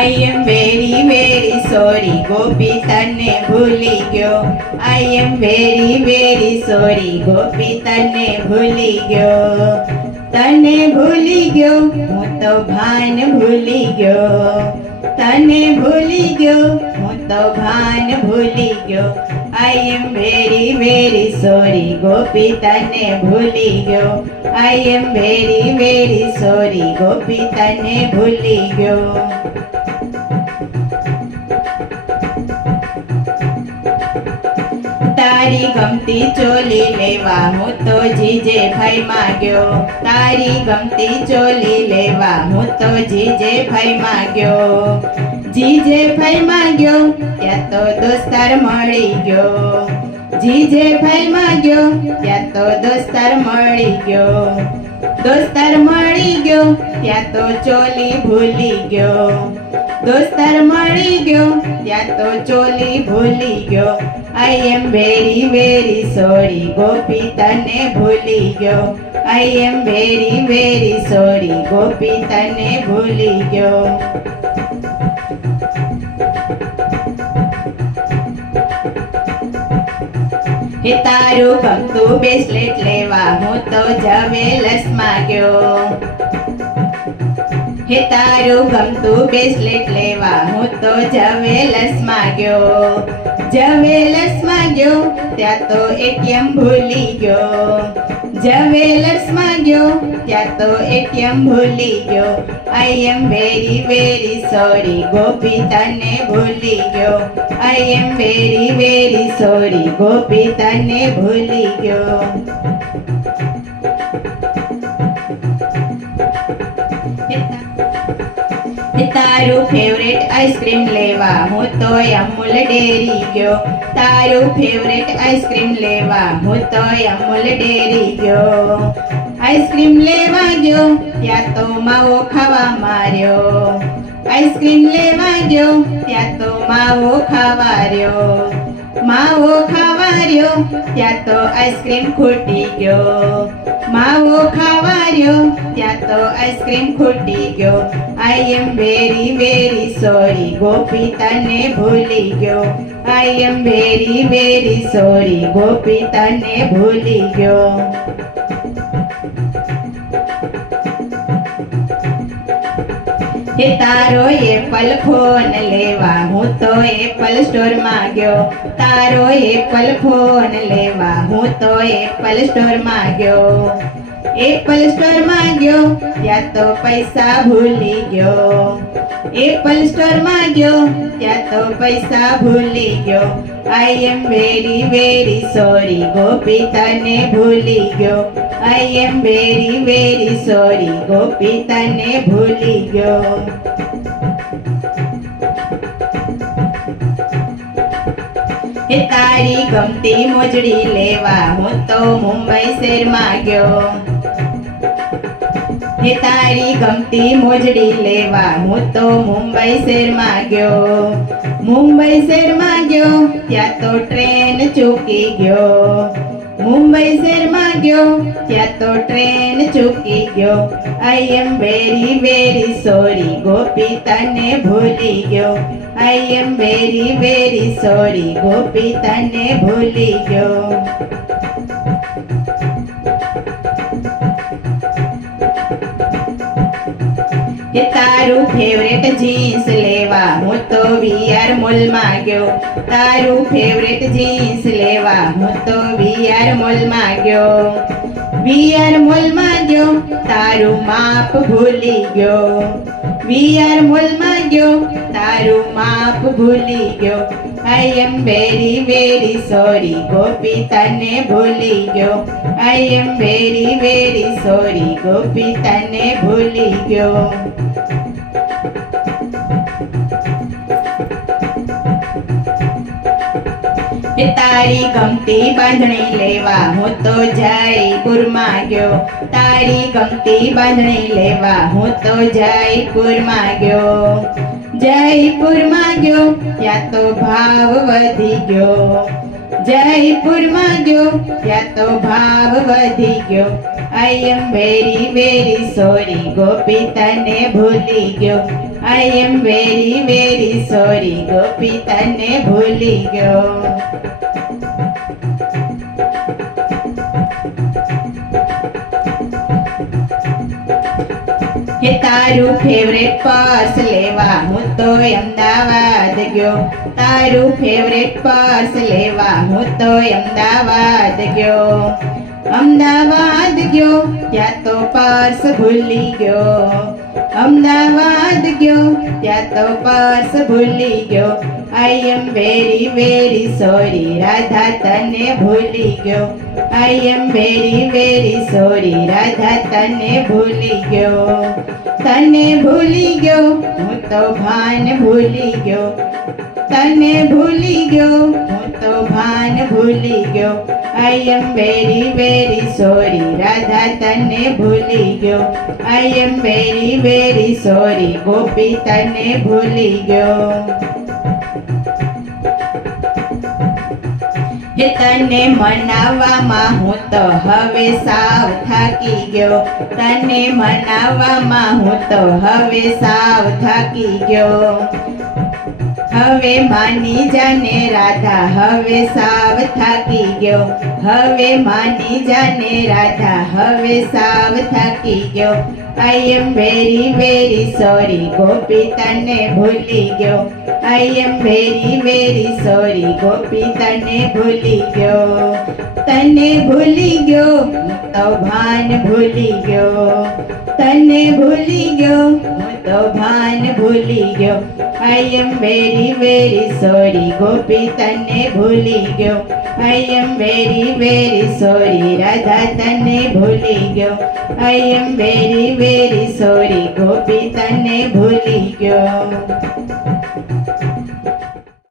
I am very very sorry ગોપી તને ભૂલી ગયો. I am very very sorry ગોપી તને ભૂલી ગયો. તને ભૂલી ગયો હું તો ભાન ભૂલી ગયો. તને ભૂલી ગયો હું તો ભાન ભૂલી ગયો. I am very very sorry ગોપી તને ભૂલી ગયો. I am very very sorry ગોપી તને ભૂલી ગયો. તારી ગમતી ચોલી લેવા હું તો જીજે ભાઈ માગ્યો. તારી ગમતી ચોલી લેવા હું તો જીજે ભાઈ માગ્યો. જીજે ભાઈ માગ્યો ત્યાં તો દોસ્તાર મળી ગયો. જીજે ભાઈ માગ્યો ત્યાં તો દોસ્તાર મળી ગયો. દોસ્તાર મળી ગયો ત્યાં તો ચોલી ભૂલી ગયો. દોસ્તાર મળી ગયો ત્યાં તો ચોલી ભૂલી ગયો. I am very very sorry ગોપી તને ભૂલી ગયો. I am very very sorry ગોપી તને ભૂલી ગયો. હે તારું ગમતું બ્રેસલેટ લેવા હું તો જવેલર્સમાં ગયો. હે તારું ગમતું બ્રેસલેટ લેવા હું તો જવેલર્સમાં ગયો. જવેલર્સમાં ગયો ત્યાં તો ATM ભૂલી ગયો. જવેલર્સમાં ગયો ત્યાં તો ATM ભૂલી ગયો. I am very very sorry ગોપી તને ભૂલી ગયો. I am very very sorry ગોપી તને ભૂલી ગયો. તારું ફેવરેટ આઈસ્ક્રીમ લેવા હું તો અમૂલ ડેરી ગયો. તારું ફેવરેટ આઈસ્ક્રીમ લેવા હું તો અમૂલ ડેરી ગયો. આઈસ્ક્રીમ લેવા ગયો ત્યાં તો માવો ખાવા માર્યો. આઈસ્ક્રીમ લેવા ગયો ત્યાં તો માવો ખાવા રહ્યો. માવો ખાવા રહ્યો ત્યાં તો આઈસ્ક્રીમ ખૂટી ગયો. માવો ખાવા રહ્યો ત્યાં તો આઈસ્ક્રીમ ખૂટી ગયો. I am very very sorry ગોપી તને ભૂલી ગયો. I am very very sorry ગોપી તને ભૂલી ગયો. હે તારો એપલ ફોન લેવા હું તો એપલ સ્ટોરમાં ગયો. તારો એપલ ફોન લેવા હું તો એપલ સ્ટોરમાં ગયો. એપલ સ્ટોરમાં ગયો ત્યાં તો પૈસા ભૂલી ગયો. એપલ સ્ટોરમાં ગયો ત્યાં તો પૈસા ભૂલી ગયો. I am very very sorry ગોપી તને ભૂલી ગયો. I am very very sorry ગોપી તને ભૂલી ગયો. હે તારી ગમતી મોજડી લેવા હું તો મુંબઈ શહેરમાં ગયો. હે તારી ગમતી મોજડી લેવા હું તો મુંબઈ શહેરમાં ગયો. મુંબઈ શહેરમાં ગયો ત્યાં તો ટ્રેન ચૂકી ગયો. મુંબઈ શહેરમાં ગયો ત્યાં તો ટ્રેન ચૂકી ગયો. I am very very sorry ગોપી તને ભૂલી ગયો. I am very very sorry ગોપી તને ભૂલી ગયો. હે તારું ફેવરેટ જીન્સ લેવા હું તો VR મોલમાં ગયો. તારું ફેવરેટ જીન્સ લેવા હું તો VR મોલમાં ગયો. VR મોલમાં ગયો તારું માપ ભૂલી ગયો. VR મોલમાં ગયો તારું માપ ભૂલી ગયો. I am very very sorry ગોપી તને ભૂલી ગયો. I am very very sorry ગોપી તને ભૂલી ગયો. તારી ગમતી બાંધણી લેવા હું તો જયપુરમાં ગયો. તારી ગમતી બાંધણી લેવા હું તો જયપુરમાં ગયો. જયપુરમાં ગયો ત્યાં તો ભાવ વધી ગયો. જયપુરમાં ગયો ત્યાં તો ભાવ વધી ગયો. I am very very sorry Gopi તને ભૂલી ગયો. I am very very sorry Gopi તને ભૂલી ગયો. હે તારું ફેવરેટ પર્સ લેવા હું તો અમદાવાદ ગયો. તારું ફેવરેટ પર્સ લેવા હું તો અમદાવાદ ગયો. અમદાવાદ ગયો ત્યાં તો પર્સ ભૂલી ગયો. અમદાવાદ ગયો ત્યાં તો પર્સ ભૂલી ગયો. I am very very sorry Radha તને ભૂલી ગયો. I am very very sorry Radha તને ભૂલી ગયો. તને ભૂલી ગયો હું તો ભાન ભૂલી ગયો. તને ભૂલી ગયો હું તો ભાન ભૂલી ગયો. I am very very sorry Radha તને ભૂલી ગયો. I am very very sorry Gopi તને ભૂલી ગયો. હે તને મનાવવામાં હું તો હવે સાવ થાકી ગયો. તને મનાવવામાં હું તો હવે સાવ થાકી ગયો. હવે માની જાને રાધા હવે સાવ થાકી ગયો. હવે માની જાને રાધા હવે સાવ થાકી ગયો. I am very very sorry Gopi તને ભૂલી ગયો. I am very very sorry Gopi તને ભૂલી ગયો. તને ભૂલી ગયો હું તો ભાન ભૂલી ગયો. તને ભૂલી ગયો હું તો ભાન ભૂલી ગયો. I am very very sorry Gopi તને ભૂલી ગયો. I am very very sorry Radha તને ભૂલી ગયો. I am very very sorry Gopi તને ભૂલી ગયો.